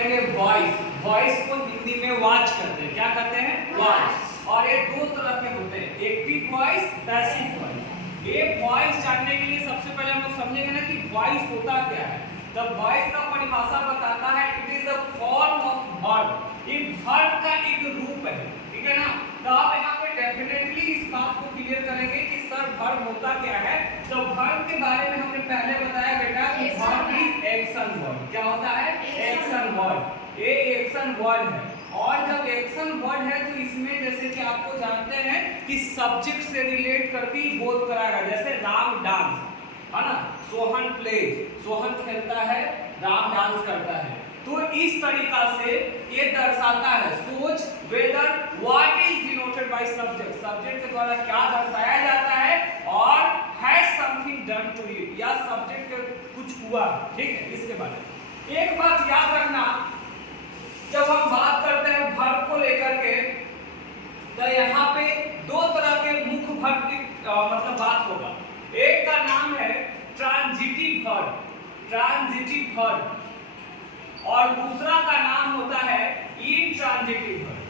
Voice, voice को हिंदी में watch कहते हैं। क्या कहते हैं? वॉच। और ये दो तरह के होते हैं, एक्टिव वॉइस, पैसिव वॉइस। ये वॉइस जानने के लिए सबसे पहले हम लोग समझेंगे ना कि वॉइस होता क्या है। तो वॉइस का परिभाषा बताता है it is a form of verb. ये वर्ब का एक रूप है, ठीक है ना। तो आप यहाँ पे डेफिनेटली इस बात को क्लियर करेंगे कि सर वर्ब होता क्या है। तो वर्ब के बारे में हमने पहले बताया बेटा कि वर्ब इज एक्शन वर्ड। क्या होता है? Action word. ये एक्शन वर्ड है। और जब एक्शन वर्ड है तो इसमें जैसे कि आपको जानते हैं कि सब्जेक्ट से रिलेट करके ही बोध कराएगा। जैसे राम डांस, है ना, सोहन प्लेज, सोहन खेलता है, राम डांस करता है। तो इस तरीका से ये दर्शाता है सोच whether what is denoted by subject, subject के द्वारा क्या दर्शाया जाता है और has something done to it, या सब्जेक्ट के कुछ हुआ। ठीक है, इसके बारे में एक बात याद रखना, जब हम बात करते हैं वर्ब को लेकर के तो यहाँ पे दो तरह के मुख्य वर्ब की मतलब बात होगा। एक का नाम है ट्रांजिटिव वर्ब, ट्रांजिटिव वर्ब, और दूसरा का नाम होता है इंट्रांजिटिव वर्ब,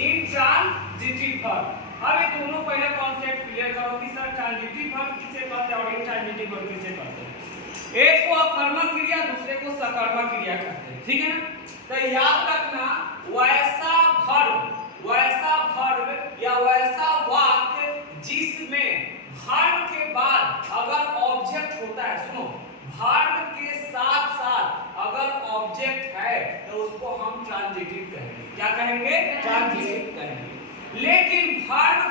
इंट्रांजिटिव वर्ब। अब ये दोनों पहले कॉन्सेप्ट क्लियर करो कि सर ट्रांजिटिव वर्ब किसे कहते हैं और इंट्रांजिटिव वर्ब किसे कहते हैं। एक को अकर्मक क्रिया, दूसरे को सकर्मक क्रिया कहते हैं, ठीक है ना। तो याद रखना वैसा वर्ब या वैसा वाक्य जिसमें वर्ब के बाद अगर ऑब्जेक्ट होता है, सुनो, वर्ब के साथ साथ अगर ऑब्जेक्ट है तो उसको हम ट्रांजिटिव कहेंगे। क्या कहेंगे? ट्रांजिटिव कहेंगे। लेकिन वर्ब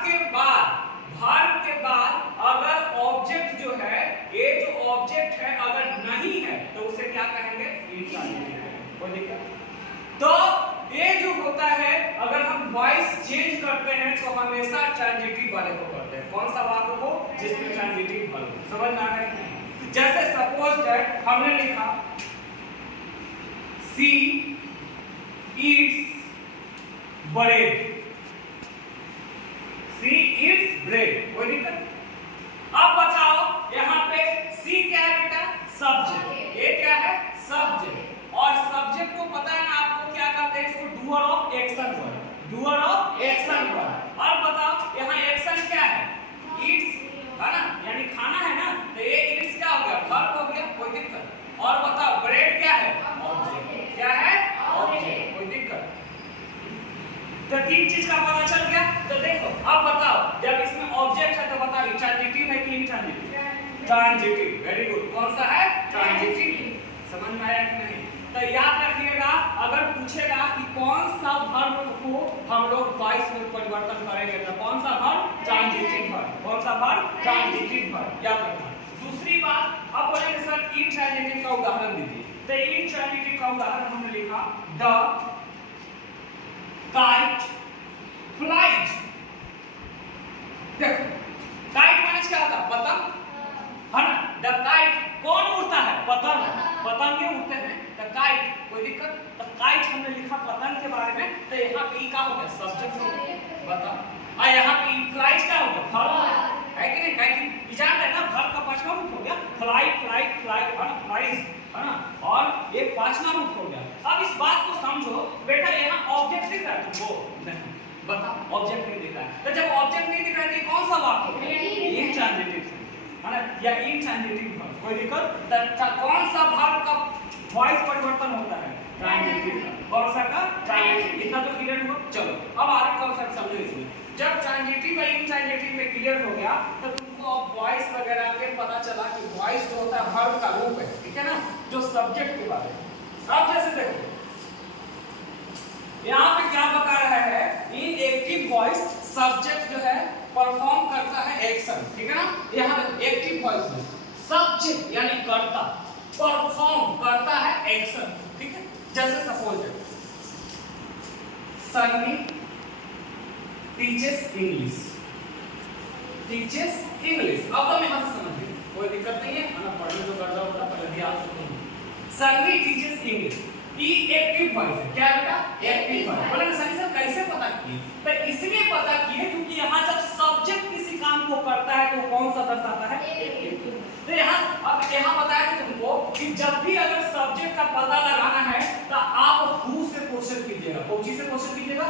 के बाद अगर ऑब्जेक्ट जो है, ये जो ऑब्जेक्ट है अगर नहीं है तो उसे क्या कहेंगे? इंट्रांजिटिव। कोई दिक्कत? तो ये जो होता है अगर हम वॉइस चेंज करते हैं तो हमेशा ट्रांजिटिव वाले को करते हैं। कौन सा वाक्य को? जिसमें ट्रांजिटिव वाले। समझ में आ रहा है? जैसे सपोज दैट हमने लिखा सी ईट्स ब्रेड, सी ईट्स ब्रेड। कोई दिक्कत? अब बताओ यहाँ पे सी क्या है बेटा? सब्जेक्ट। ये क्या है? सब्जेक्ट। और सब्जेक्ट को पता है ना आपको क्या कहते हैं? इसको doer of action word, doer of action word. और बताओ यहाँ एक्शन क्या है? ईट्स, है ना, यानी खाना है ना। तो ये ईट्स क्या हो गया? वर्ब हो गया। कोई दिक्कत? और बताओ ब्रेड क्या है? ऑब्जेक्ट। क्या है? ऑब्जेक्ट। कोई दिक्कत? तो तीन चीज का पता चल गया। तो देखो अब बताओ जब इसमें ऑब्जेक्ट है तो बताओ ट्रांजिटिव है कि इंट्रांजिटिव? ट्रांजिटिव। Very good. कौन सा है? ट्रांजिटिव। समझ में आया कि नहीं? तो याद रखिएगा अगर पूछेगा कि कौन सा वर्ब को हम लोग वॉइस में परिवर्तन करेंगे तो कौन सा वर्ब? Transitive verb. कौन सा वर्ब? Transitive verb. याद रखना। दूसरी बात, अब बोलेंगे सर इंट्रांजिटिव का उदाहरण दीजिए। तो इंट्रांजिटिव का उदाहरण हमने लिखा द काइट फ्लाइज। देखो काइट माने क्या होता है? पतंग, है ना। द काइट कौन उड़ता है? पतंग। पतंग ये उड़ते हैं। The kite. कोई दिक्कत? द काइट हमने लिखा पतंग के बारे में। तो यहाँ पे क्या हो गया? सब्जेक्ट हो गया। बताओ। और यहाँ पे फ्लाइज क्या हो गया? वर्ब है कि नहीं? काइट विचार है ना, वर्ब का पांचवा रूप हो गया। फ्लाई, फ्लाइट, फ्लाइट, है ना, फ्लाइज, है ना। और ये पांचवा रूप हो गया। अब इस बात को समझो बेटा, यहाँ ऑब्जेक्ट दिख रहा है तुमको? नहीं। बताओ ऑब्जेक्ट नहीं दिख रहा है। तो जब ऑब्जेक्ट नहीं दिख रहा है तो कौन सा वाक्य हो गया? इंट्रांजिटिव, है ना, या इंट्रांजिटिव वर्ब। कोई दिक्कत? कौन सा वर्ब का वॉइस परिवर्तन होता है? ट्रांजिटिव। कौन सा का? ट्रांजिटिव। इतना तो क्लियर हुआ। चलो अब आगे कॉन्सेप्ट समझो। इसमें जब ट्रांजिटिव और इंट्रांजिटिव में क्लियर हो गया तो तुमको अब वॉइस वगैरह के पता चला कि वॉइस जो होता है वर्ब का रूप है, ठीक है ना, जो सब्जेक्ट के बारे में। अब जैसे देखो यहाँ पे क्या बता रहा है? इन एक्टिव वॉइस सब्जेक्ट जो है परफॉर्म करता है एक्शन, ठीक है ना। यहाँ एक्टिव वॉइस में सब्जेक्ट यानी कर्ता परफॉर्म करता है एक्शन, ठीक है। जैसे suppose Sunny teaches English, teaches English. अब हम यहाँ से समझिए, कोई दिक्कत नहीं है, ना पढ़ने जो करना होता है पहले भी आप सुनिए। सन्नी टीचेस इंग्लिश, ई एक्टिव वॉइस है। क्या बेटा? Active voice. बोले सनी सर कैसे पता किए? तो इसलिए पता किए क्योंकि यहाँ जब सब्जेक्ट किसी काम को करता है तो कौन सा दर्शाता है? एक्टिव। तो यहाँ अब यहाँ बताया तुमको कि जब भी अगर सब्जेक्ट का पता लगाना है तो आप कौची से क्वेश्चन कीजिएगा?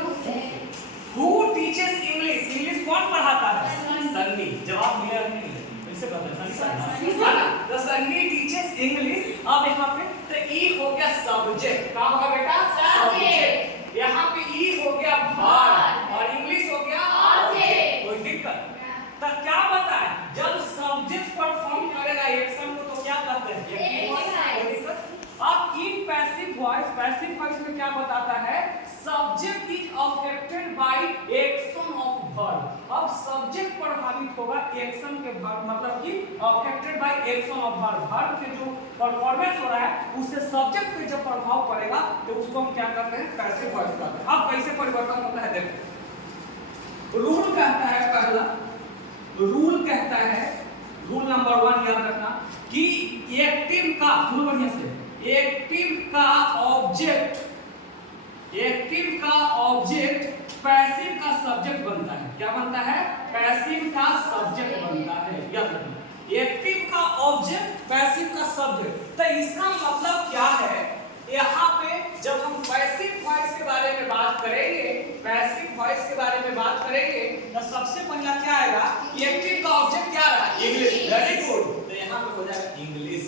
हु टीचेस इंग्लिश, इंग्लिश कौन पढ़ाता है? सन्नी। जवाब मिला नहीं कैसे कहते हैं? सन्नी सर। तो सन्नी टीचेस इंग्लिश। अब यहाँ पे तो ई हो गया सब्जेक्ट, क्या होगा बेटा? सब्जेक्ट। यहाँ पे ई हो गया वर्ब और इंग्लिश हो गया ऑब्जेक्ट। कोई दिक्कत? तो क्या बताए, जब सब्जेक्ट परफॉर्म करेगा एक्शन को तो क्या कहते हैं? कोई दिक्कत? अब इन पैसिव वॉइस में क्या बताता है? Subject is affected by action of verb. अब सब्जेक्ट प्रभावित होगा एक्शन के वर्ब, मतलब कि affected by action of verb. Verb से जो परफॉर्मेंस हो रहा है उससे सब्जेक्ट पे जब प्रभाव पड़ेगा तो उसको हम क्या करते हैं? पैसिव वॉइस कहते हैं। अब कैसे परिवर्तन होता है देखो। रूल कहता है, पहला रूल कहता है, रूल नंबर 1 याद रखना कि एक्टिव का, सुनो बढ़िया से, एक्टिव का ऑब्जेक्ट पैसिव का सब्जेक्ट बनता है। क्या बनता है? पैसिव का सब्जेक्ट बनता है, याद रखना। एक्टिव का ऑब्जेक्ट पैसिव का सब्जेक्ट। तो इसका मतलब क्या है? यहाँ पे जब हम पैसिव वॉइस के बारे में बात करेंगे, तो सबसे पहला क्या आएगा? एक्टिव का ऑब्जेक्ट क्या रहा? इंग्लिश। Very good. तो यहाँ पे हो जाएगा इंग्लिश।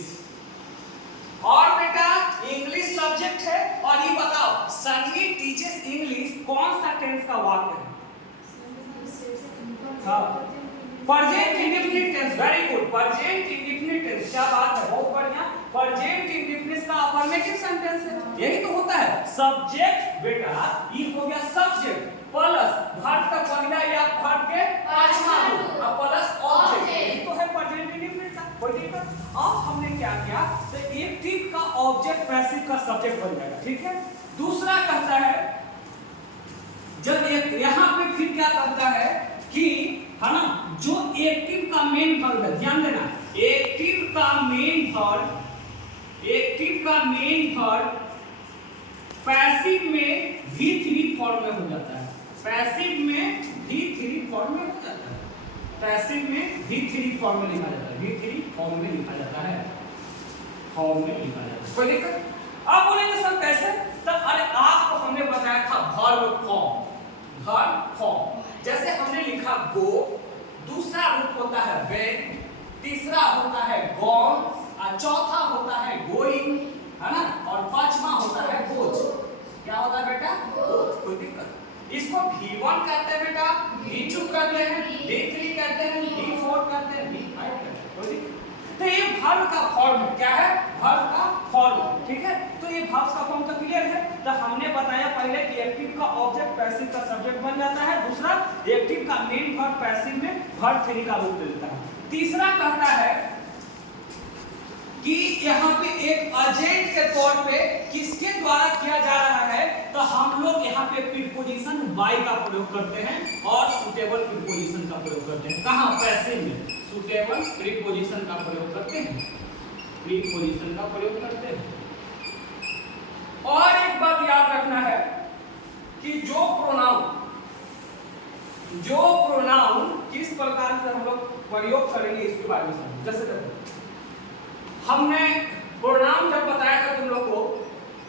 और बेटा इंग्लिश सब्जेक्ट है। और ये बताओ सन्नी टीचेस इंग्लिश कौन सा टेंस का वाक्य है? Present indefinite tense. Very good, present indefinite tense. क्या बात है, बहुत बढ़िया। प्रेजेंट इंडेफिनिट का अफर्मेटिव सेंटेंस है, यही तो होता है। सब्जेक्ट बेटा ये हो गया सब्जेक्ट प्लस वर्ब का पहला या वर्ब के पांचवा रूप और प्लस ऑब्जेक्ट, यही तो है प्रेजेंट इंडेफिनिट का। कोई दिक्कत? अब हमने क्या किया? तो एक्टिव का ऑब्जेक्ट पैसिव का सब्जेक्ट बन जाएगा, ठीक है। दूसरा कहता है जब एक यहाँ पे फिर क्या कहता है कि है ना, जो एक्टिव का मेन वर्ब है, ध्यान देना, एक्टिव का मेन वर्ब पैसिव में V3 फॉर्म में हो जाता है। पैसिव में V3 फॉर्म में हो जाता है। पैसिव में V3 फॉर्म में लिखा जाता है। V3 फॉर्म में लिखा जाता है। कोई दिक्कत? अब बोलेंगे सर कैसे? तो अरे आपको हमने बताया था वर्ब फॉर्म। जैसे हमने लिखा गो, दूसरा रूप होता है वेन, तीसरा होता है गॉन, और चौथा होता है गोइंग, है ना, और पांचवा होता है गोज। क्या होता है बेटा? कोई दिक्कत? इसको V1 कहते हैं बेटा, V2 कहते हैं, V3 कहते हैं, V4 कहते हैं, V5 कहते हैं। कोई दिक्कत? तो ये वर्ब का फॉर्म क्या है? वर्ब का फॉर्म, ठीक है। तो ये वर्ब का फॉर्म तो क्लियर है। तो हमने बताया पहले कि एक्टिव का ऑब्जेक्ट पैसिव का सब्जेक्ट बन जाता है। दूसरा एक्टिव का मेन वर्ब पैसिव में वर्ब 3 का रूप ले लेता है। तीसरा कहता है कि यहाँ पे एक एजेंट के तौर पे किसके द्वारा किया जा रहा है? तो हम लोग यहाँ पे प्रीपोजिशन बाय का प्रयोग करते हैं और सुटेबल प्रीपोजिशन का प्रयोग करते हैं। कहाँ? पैसिव में सुटेबल प्रीपोजिशन का प्रयोग करते हैं, और एक बात याद रखना है कि जो प्रोनाउन किस प्रकार से हम लोग प्रयोग करेंगे इसके बारे में समझो। जैसे देखो हमने प्रोनाउन जब बताया था तुम लोग को,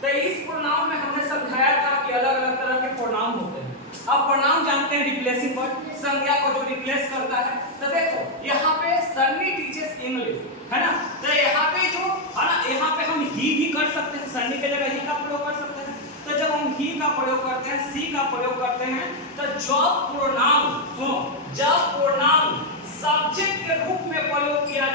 तो इस प्रोनाउन में हमने समझाया था कि अलग अलग तरह के प्रोनाउन होते हैं। अब प्रोनाउन जानते हैं रिप्लेसिंग वर्ड, संज्ञा को जो रिप्लेस करता है। तो देखो यहाँ पे सन्नी टीचेस इंग्लिश है ना, तो यहाँ पे जो है ना, यहाँ पे हम ही भी कर सकते हैं, सन्नी के जगह ही का प्रयोग कर सकते हैं। तो जब हम ही का प्रयोग करते हैं, सी का प्रयोग करते हैं, तो जब प्रोनाउन सब्जेक्ट के रूप में प्रयोग किया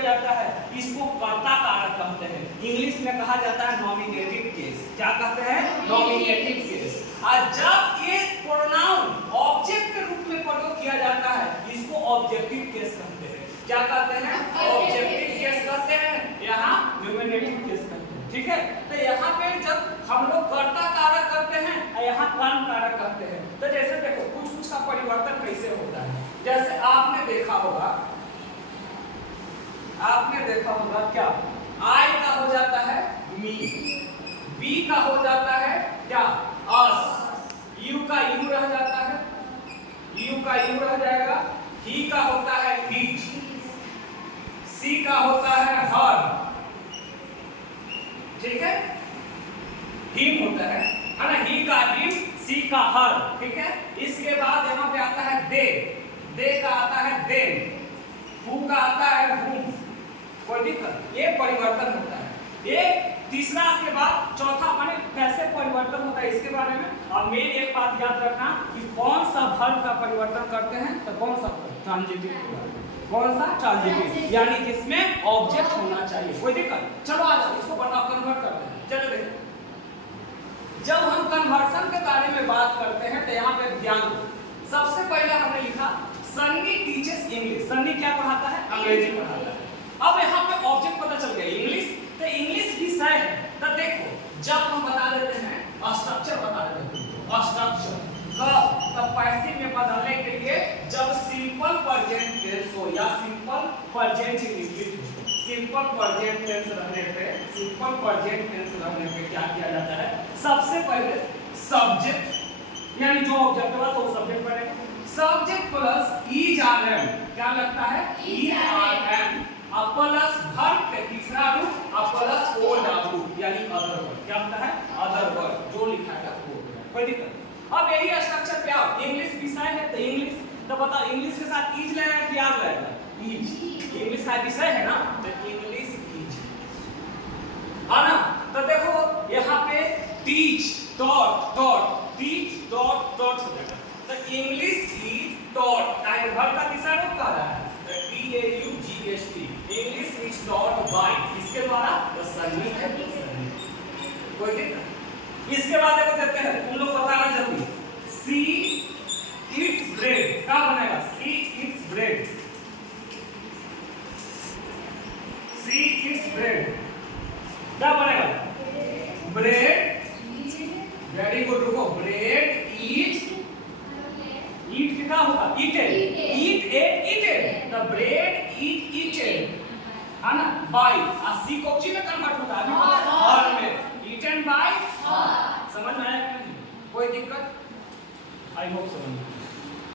जाता है, इसको कर्ता कारक कहते हैं। इंग्लिश में कहा जाता है नॉमिनेटिव केस। क्या कहते हैं? Nominative case. और जब ये प्रोनाउन ऑब्जेक्ट के रूप में प्रयोग किया जाता है, इसको ऑब्जेक्टिव केस कहते हैं। क्या कहते हैं? ऑब्जेक्टिव केस कहते हैं, यहाँ नॉमिनेटिव केस कहते हैं, ठीक है। तो यहाँ पे जब हम लोग कर्ता कारक करते हैं और यहाँ कर्म कारक करते हैं, तो जैसे देखो कुछ का परिवर्तन कैसे होता है। जैसे आपने देखा होगा क्या, I का हो जाता है मी, B का हो जाता है क्या, अस, U का U रह जाता है, U का U रह जाएगा, ही का होता है हिज, C का होता है हर, ठीक है। हिम होता है ना, ही का हिम, सी का हर, ठीक है। इसके बाद यहाँ पे आता है दे, दे का आता है देम, हु का आता है हुम, कोई दिक्कत, ये परिवर्तन होता है। ये तीसरा के बाद चौथा माने कैसे परिवर्तन होता है इसके बारे में। अब मेन एक बात याद रखना कि कौन सा वर्ब का परिवर्तन करते हैं, तो कौन सा ट्रांजिटिव, कौन सा ट्रांजिटिव, यानी जिसमें ऑब्जेक्ट होना चाहिए, कोई दिक्कत। चलो आ जाओ इसको बताओ, कन्वर्ट करते हैं। चलो देखो, जब हम कन्वर्सन के बारे में बात करते हैं तो यहाँ पे ध्यान दो। सबसे पहले हमने लिखा सन्नी टीचर्स इंग्लिश, सन्नी क्या पढ़ाता है, अंग्रेजी पढ़ाता है। अब यहाँ पे ऑब्जेक्ट पता चल गया इंग्लिश, तो इंग्लिश विषय है। तो देखो जब हम बता देते हैं स्ट्रक्चर, बता देते हैं स्ट्रक्चर कब पैसिव में बदलने के लिए, जब सिंपल प्रेजेंट टेंस हो या सिंपल प्रेजेंट इंडिफिनिट हो। सिंपल प्रेजेंट टेंस रहने पे, सिंपल प्रेजेंट टेंस रहने पे क्या किया जाता है, सबसे पहले सब्जेक्ट यानी जो ऑब्जेक्ट हुआ तो सब्जेक्ट बनेगा, subject plus is are am, क्या लगता है is are am, plus verb के तीसरा रूप प्लस ओ डब्ल्यू यानी अदर वर्ड, क्या होता है अदर वर्ड, जो लिखा है वो, कोई दिक्कत। अब यही स्ट्रक्चर पे आओ, इंग्लिश विषय है तो इंग्लिश, तो बताओ इंग्लिश के साथ इज लगेगा कि आर लगेगा, इज, इंग्लिश का विषय है ना तो इंग्लिश इज, है ना। तो देखो यहाँ पे teach dot dot, teach dot dot हो जाएगा, तो English is dot, time verb का तीसरा रूप क्या रहा है T A you G S T, English is dot by, इसके द्वारा तो सन्नी है, कोई दिक्कत। इसके बाद देखो देते हैं, तुम लोग बताना जल्दी, सी इट्स ब्रेड, क्या बनेगा see it's bread, see it's bread, क्या बनेगा ब्रेड, वेरी गुड, रुको, ब्रेड इज, ईट कितना होगा eated, eat ate eated, the bread is eated, है ना, बाय, आ सी को ची में कन्वर्ट होता है, अभी पता है और में ईटन बाय, समझ में आया कि नहीं, कोई दिक्कत, आई होप समझ में